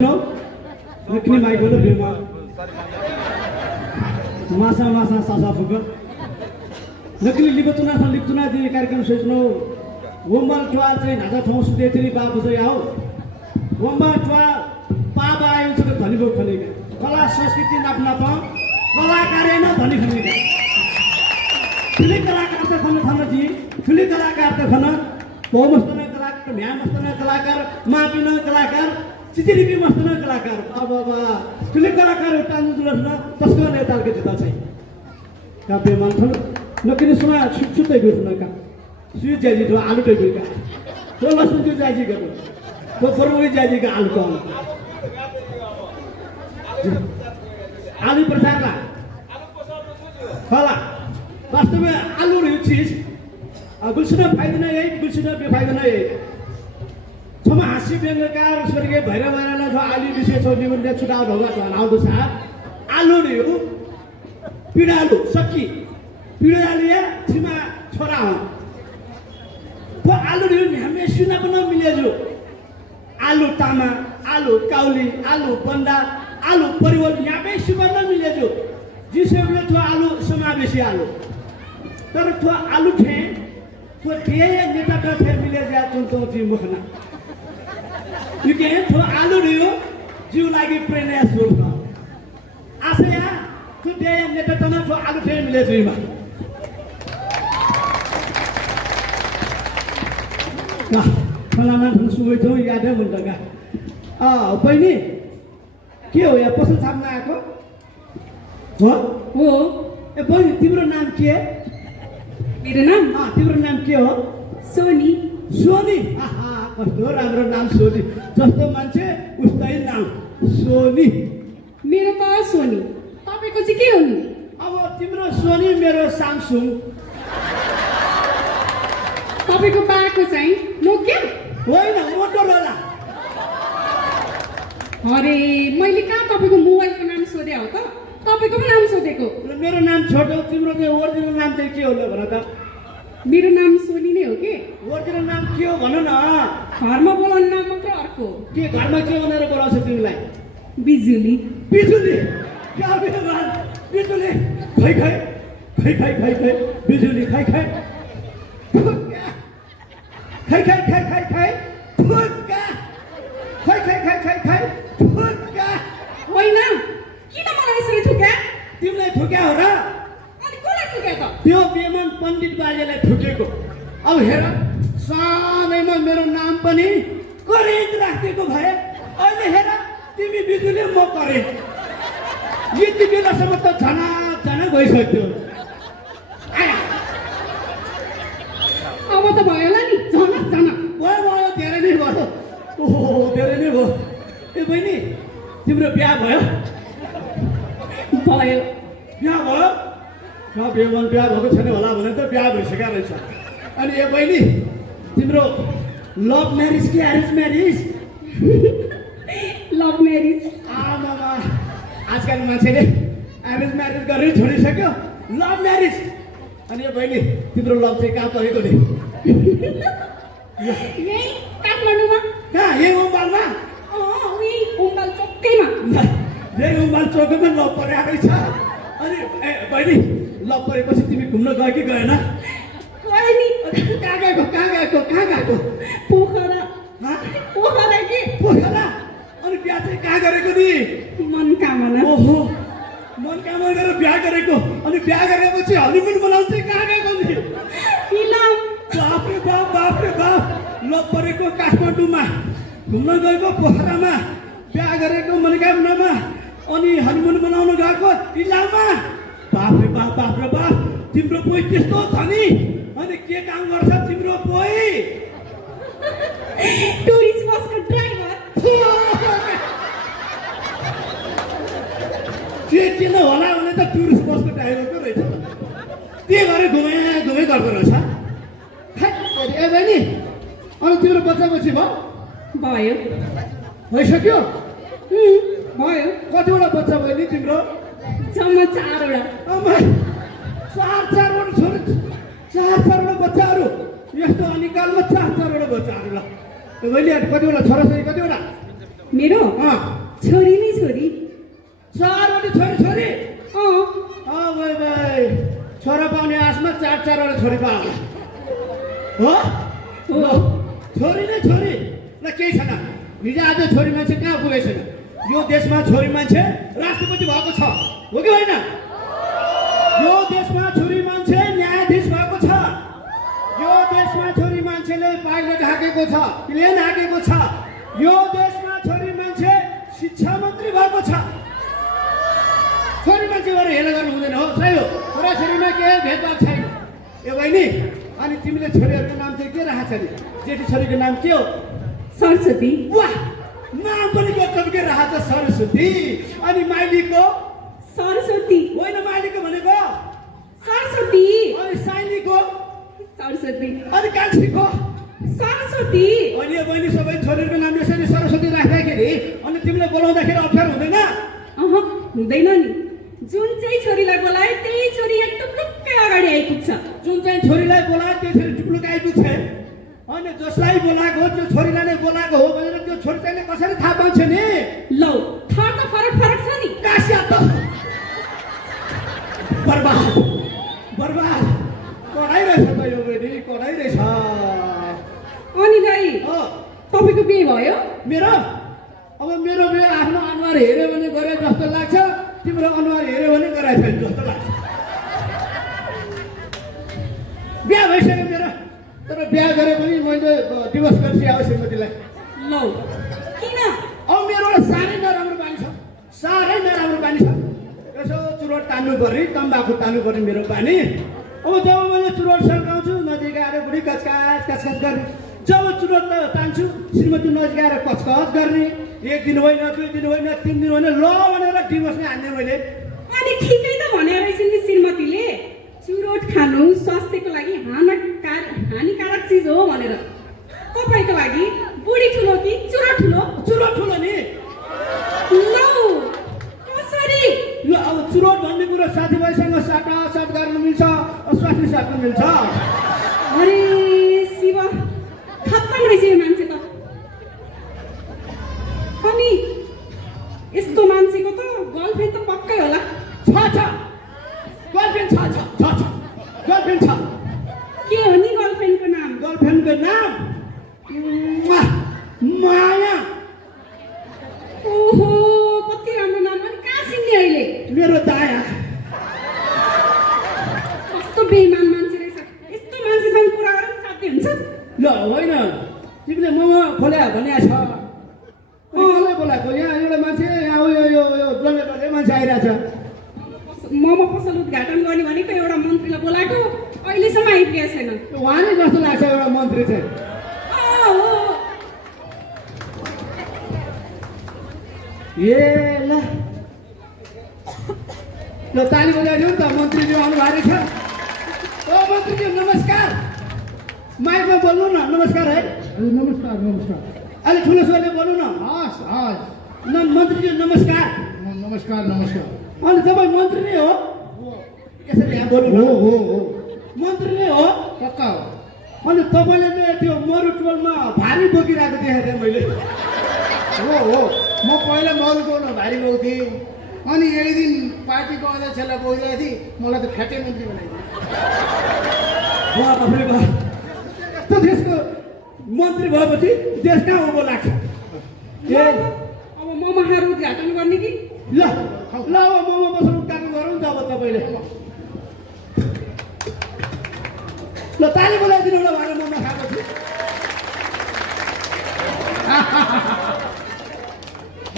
नक्नी mic हो बेमा मासा मासा सासा फुक नक्ली लिपचुना लिपचुना दिने कार्यक्रम सोच्नु वम्बा ट्वा चाहिँ नाजा ठाउँ सुतेथली बाबु चाहिँ आओ वम्बा ट्वा पाबा आयो छ धनीको खनेका कला संस्कृति नाप्ना प कलाकार हैन धनी खनेका ठुली कलाकार त खन खन जी ठुली कलाकार त खन बहुमस्तन कलाकार म्यामस्तन कलाकार मापिन कलाकार चिचिरिपी मस्तन कलाकार अब ठुली कलाकार टान्नु जुलस न तस्को नेतालको जिता चाहिँ कापे मान्छन् नकिन सुना छुट्टै बिर्नु का सुई जाजी तो आलु टे बिका तो लसुन जो जाजी गर्नु तो फरमुई जाजी का आलु कौन आलु प्रचारला होला वास्तव में आलु रह्यो चीज गुलसिना फाइदा नै यही गुलसिना बेफाइदा नै यही छमा हाँस्य व्यङ्गकार स्वर्गीय भैरव भैरवलाई छ आलु विशेष हो निबन्ध छुटाउ भगवान आउँदो साहब आलु रह्यो पिडालु सकी पिडालिया छिमा छोरा हो तो आलु रह्यो हामी सुना पनि मिलेजो आलु तामा आलु काउली आलु बन्दा आलु परिवल यहाँ सुबह मिलेजो जिसले तो आलु समावेशी आलु तर तो आलु थे तो थे नेता का थे मिले जा तो जी मुखना युके तो आलु रह्यो जीव लागि प्रेरणा स्रोत आशया तो थे नेता तना तो आलु थे मिले जीमा ना फलाना सुबै थियो यादै मुन्टका बहिनी के हो यहाँ पसल छाप्न आएको हो ए बहिनी तिम्रो नाम के मेरो नाम तिम्रो नाम के हो सोनी सोनी आहा कस्तो राम्रो नाम सोनी जस्तो मान्छे उस्तै नाम सोनी मेरो त सोनी तपाईको चाहिँ के हो नि अब तिम्रो सोनी मेरो सामसुङ तपाईको बाको चाहिँ नोकिया होइन मोटोरोला अरे मैले कहाँ तपाईको मोबाइलको नाम सोधे हो त तपाईको पो नाम सोधेको मेरो नाम छोटो तिम्रो चाहिँ ओरिजिनल नाम चाहिँ के हो ल भन त मेरो नाम सोनी नै हो के ओरिजिनल नाम के हो भन न घरमा बोलाउने नाम मात्र अर्को के घरमा के भनेर बोलाउँछ तिमीलाई बिजुली बिजुली क्या भगवान बिजुली खै खै खै खै खै खै बिजुली खै खै खै खै खै खै खै फुक्का खै खै खै खै खै फुक्का होइन किन मलाई यसरी ठुक्या तिमीलाई ठुक्या हो र अनि कसलाई ठुक्या त त्यो बेमन पण्डित बाजेलाई ठुकेको अब हेर सानैमा मेरो नाम पनि करेन्ट राखेको भए अहिले हेर तिमी बिजुली म करेन्ट यति बेलासम्म त झना झना गइसक्यो अब त भयो होला नि झना झना भयो भयो धेरै नै भयो ओहो धेरै नै भयो ए बहिनी तिम्रो बिहा भयो भयो बिहा भयो बेमन बिहा भएको छैन होला भने त बिहा भइसकेको रहेछ अनि ए बहिनी तिम्रो लभ म्यारिज कि एरेन्ज म्यारिज लभ म्यारिज आमामा आजकल मान्छेले एरेन्ज म्यारिज गरेर छोडिसक्यो लभ म्यारिज अनि ए बहिनी तिम्रो लभ चाहिँ कहाँ परेको नि यही काठमाडौँमा कहाँ यही उम्बालमा उही उम्बाल चोकैमा यही उम्बाल चोकैमा लभ परेको रहेछ अनि ए बहिनी लभ परेपछि तिमी घुम्न गयो कि गएन गयो नि कहाँ गएको कहाँ गएको कहाँ गएको पोखरा पोखरा के पोखरा अनि बिहा चाहिँ कहाँ गरेको नि मनकामना ओहो मनकामना गरेर बिहा गरेको अनि बिहा गरेपछि हनिमुन बोलाउनु चाहिँ कहाँ गएको नि इलाम बाफ्रे बाफ लभ परेको काठमाडौँमा घुम्न गएको पोखरामा बिहा गरेको मनकामनामा अनि हनिमुन बनाउन गएको इलाममा बाफ्रे बाफ तिम्रो बोइ त्यस्तो छ नि अनि के काम गर्छ तिम्रो बोइ टुरिस्ट बसको ड्राइभर के किन होला भने त टुरिस्ट बसको ड्राइभरको रहेछ के गरेर घुमे गर्दो रहेछ ए बहिनी अनि तिम्रो बच्चा पछि भयो भइसक्यो भयो कतिवटा बच्चा भयो नि तिम्रो जम्मा 4वटा चारवटा छोरी चारवटा बच्चाहरू यस्तो अनिकालमा चारवटा बच्चाहरू ल बहिनी कतिवटा छोराछोरी कतिवटा मेरो छोरी नै छोरी 4वटा छोरी छोरी भाइ भाइ छोरा पाउने आसमा 4-4वटा छोरी पाउला हो छोरी नै छोरी ल केही छैन हिजो आज छोरी मान्छे कहाँ पुगेको छैन यो देशमा छोरी मान्छे राष्ट्रपति भएको छ हो कि होइन यो देशमा छोरी मान्छे न्यायाधीश भएको छ यो देशमा छोरी मान्छेले पाइलट हाकेको छ प्लेन हाकेको छ यो देशमा छोरी मान्छे शिक्षा मन्त्री भएको छ छोरी मान्छे गरेर हेर गर्नु हुँदैन हो सही हो छोराछोरीमा केही भेदभाव छैन ए बहिनी अनि तिमीले छोरीहरूको नाम चाहिँ के राखेको छ नि जेठी छोरीको नाम के हो सरस्वती वाह नाम पनि के राखेको छ सरस्वती अनि माइलीको सरस्वती होइन माइलीको भनेको सरस्वती अनि साइलीको सरस्वती अनि कान्छीको सरस्वती अनि यो बहिनी सबै छोरीहरूको नाम यसरी सरस्वती राख्दाखेरि अनि तिमीले बोलाउँदाखेरि अप्ठ्यारो हुँदैन हुँदैन नि जुन चाहिँ छोरीलाई बोलाए त्यही छोरी एक टुप्लुक्कै अगाडि आइपुग्छ जुन चाहिँ छोरीलाई बोलाए त्यो छोरी टुप्लुक आइपुग्छ अनि जसलाई बोलाएको हो त्यो छोरीलाई नै बोलाएको हो भनेर त्यो छोरी चाहिँ कसरी थाहा पाउँछ नि लौ थर त फरक फरक छ नि कासिया त बर्बाद बर्बाद कराइ रहेछ त यो बहिनी कराइ रहेछ अनि दाइ तपाईँको बिहे भयो मेरो अब मेरो बिहे आफ्नो अनुहार हेऱ्यो भने गरे जस्तो लाग्छ तिम्रो अनुहार हेऱ्यो भने गराएको छैन जस्तो लाग्छ बिहा भइसक्यो मेरो तर बिहा गरे पनि मैले डिभोर्स गर्छु अब श्रीमतीलाई लौ किन अब मेरो साह्रै नराम्रो बानी छ साह्रै नराम्रो बानी छ यसो चुरोट तान्नु पर्ने तम्बाकु तान्नु पर्ने मेरो बानी अब जब मैले चुरोट सल्काउँछु नजिक आएर बुढी कचकाच कचकाच गर्ने जब चुरोट तान्छु श्रीमती नजिक आएर कचकच गर्ने 1 दिन होइन 2 दिन होइन 3 दिन होइन ल भनेर डिभोर्स नै हान्ने मैले अनि ठिकै त भने रहेछ नि श्रीमतीले चुरोट खानु स्वास्थ्यको लागि हानिकारक चिज हो भनेर तपाईँको लागि बुढी ठुलो कि चुरोट ठुलो चुरोट ठुलो नि लौ कसरी ल अब चुरोट भन्ने कुरो साथीभाइसँग साटासाट गर्न मिल्छ स्वास्नी साथ पनि मिल्छ अरे शिव खत्तम रहेछ यो मान्छे त अनि यस्तो मान्छेको त गर्लफ्रेन्ड त पक्कै होला छ गर्लफ्रेन्ड छ गर्लफ्रेन्ड छ के हो नि गर्लफ्रेन्डको नाम गर्लफ्रेन्डको नाम माया ओहो कति राम्रो नाम अनि कहाँ सिक्ने अहिले मेरो दाया कस्तो बेइमान मान्छे रहेछ यस्तो मान्छेसँग कुरा गर्न साध्य हुन्छ ल होइन तिमीले मोमो खोल्या भने छ कसले बोलाएको यहाँ एउटा मान्छे यहाँ यो डल्ले मान्छे आइरहेछ मोमो पसल उद्घाटन गर्ने भनेको एउटा मन्त्रीलाई बोलाएको अहिलेसम्म आइपुगेको छैन उहाँ नै जस्तो लाग्छ एउटा मन्त्री चाहिँ ए ल ताली बजाइदिउँ त मन्त्रीज्यू आउनु भएको छ ओ मन्त्रीज्यू नमस्कार माइकमा बोल्नु न नमस्कार है नमस्कार नमस्कार अलि ठुलो स्वरले बोल्नु न हस् हस् मन्त्रीज्यू नमस्कार नमस्कार नमस्कार अनि तपाईँ मन्त्री नै हो यसरी यहाँ बोल्नु हो मन्त्री नै हो पक्का हो अनि तपाईँले चाहिँ त्यो मरु टोलमा भारी बोकिरहेको देखेको थिएँ मैले हो म पहिला मरुटोलमा भारी गएको थिएँ अनि एक दिन पार्टीको अध्यक्षलाई बोकिरहेको थिएँ मलाई त फ्याटे मन्त्री बनाइदियो यस्तो देशको मन्त्री भएपछि देश कहाँ उँभो लाग्छ ए अब मोमो खाएर उद्घाटन गर्ने कि ल अब मोमो बसेर उद्घाटन गरौँ नि त अब तपाईँले ल ताली बोलाइदिनु होला भनेर मोमो खाएको छु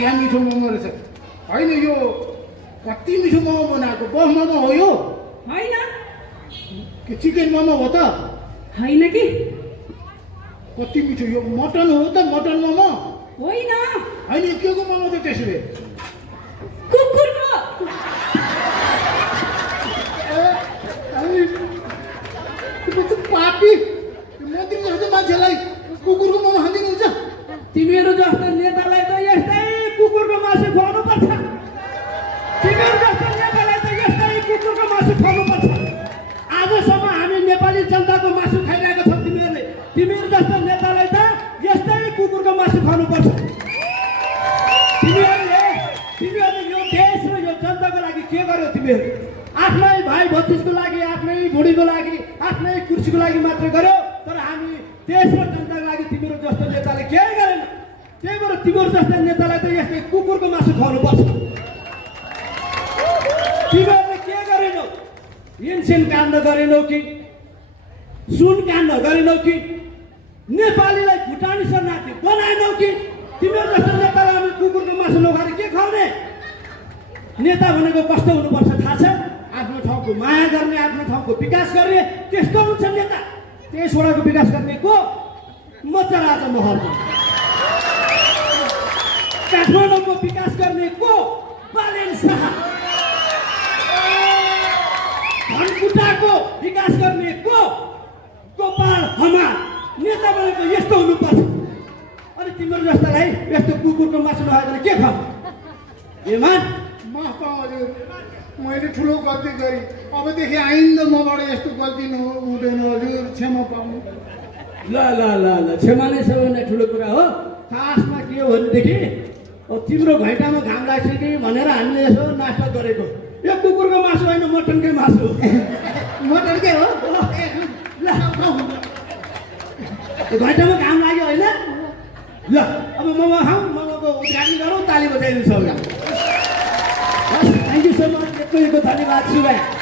यहाँ मिठो मोमो रहेछ होइन यो कति मिठो मोमो बनाएको बफ मोमो हो यो होइन कि चिकन मोमो हो त होइन कि कति मिठो यो मटन हो त मटन मोमो होइन होइन यो के को मोमो त त्यसले कुकुरको पापी मन्त्री जस्तो मान्छेलाई कुकुरको मोमो खाँदिनुहुन्छ तिमीहरू जस्तो नेतालाई त यस्तै कुकुरको मासु खुवाउनु पर्छ तिमीहरू जस्तो नेतालाई त यस्तै कुकुरको मासु खुवाउनु पर्छ आजसम्म हामी नेपाली जनताको मासु खाइरहेको छौँ तिमीहरू जस्तो नेतालाई त यस्तै कुकुरको मासु खुवाउनु पर्छ गर्यो तिमीहरू आफ्नै भाइ भतिजको लागि आफ्नै बुढीको लागि आफ्नै कुर्सीको लागि मात्र गर्यो तर हामी देश र जनताको लागि तिम्रो जस्तो नेताले केही गरेन त्यही भएर तिम्रो जस्ता नेतालाई त यस्तै कुकुरको मासु खुवाउनुपर्छ तिमीहरूले के गरेनौ इन्सेन काण्ड गरेनौ कि सुन काण्ड गरेनौ कि नेपालीलाई भुटानी शरणार्थी बनाएनौ कि तिमीहरू जस्तो नेतालाई हामी कुकुरको मासु लगाएर के खुवाउने नेता भनेको कस्तो हुनुपर्छ थाहा छ आफ्नो ठाउँको माया गर्ने आफ्नो ठाउँको विकास गर्ने त्यस्तो हुन्छ नेता 23 वडाको विकास गर्ने को मचराजा महलको काठमाडौँको विकास गर्ने को बालेन शाह धनकुटाको विकास गर्ने को गोपाल हमार नेता भनेको यस्तो हुनुपर्छ अनि तिम्रो जस्तालाई यस्तो कुकुरको मासु लगाएर के खाऊ एमान माफ पाऊ हजुर मैले ठुलो गल्ती गरेँ अबदेखि आइन्दा मबाट यस्तो गल्ती हुँदैन हजुर क्षमा पाउनु ल ल ल ल क्षमा नै सबैभन्दा ठुलो कुरा हो खासमा के हो भनेदेखि तिम्रो घैँटामा घाम लाग्छ कि भनेर हामीले यसो नास्ता गरेको यो कुकुरको मासु होइन मटनकै मासु मटनकै हो ल घैँटामा घाम लाग्यो होइन ल अब मोमो खाउँ मोमोको उद्घाटन गरौँ ताली बजाइदिनु सबैलाई थ्याङ्क यू सो मच धन्यवाद सुभाइ